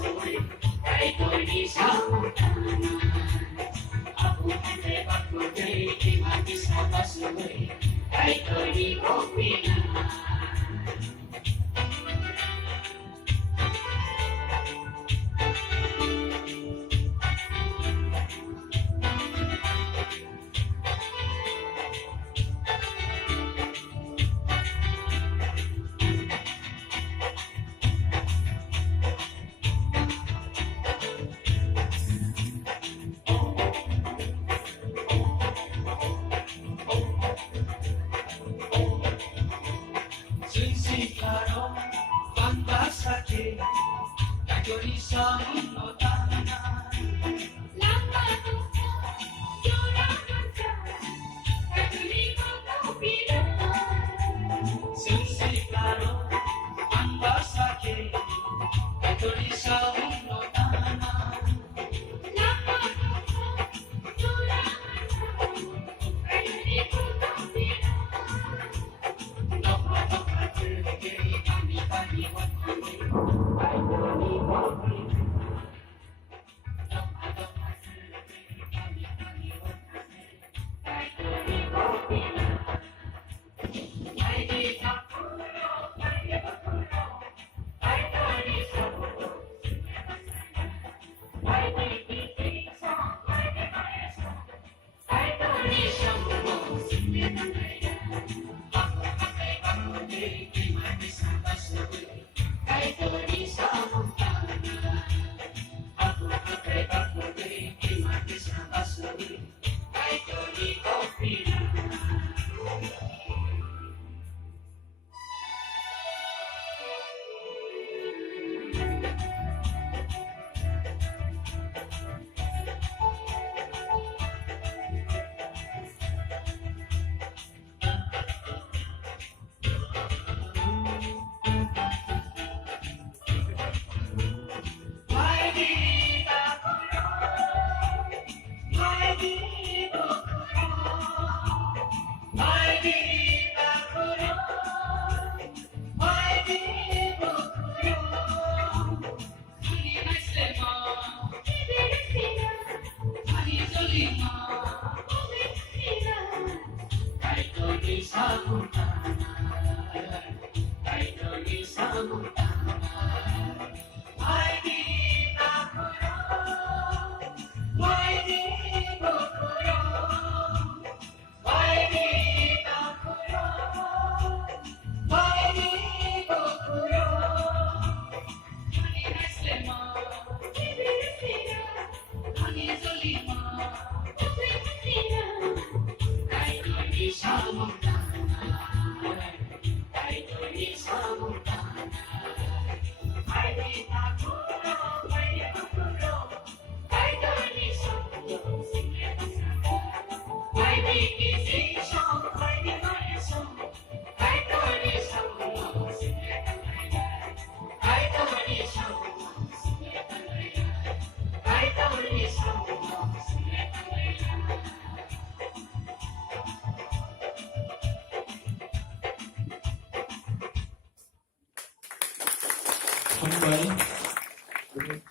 pasuloy, kay ko'y di sa mutanan. Ako ang rebak mo kay mati sa pasuloy, kay ko'y di ko pinaan. Claro, pambasake, kayori sa mundo tahanan. Lambat mo, yorakan ka, kay ko'y di ko pinaan. Susi claro, pambasake, kayori sa mundo tahanan. Lambat mo, yorakan ka, kay ko'y di ko pinaan. 정말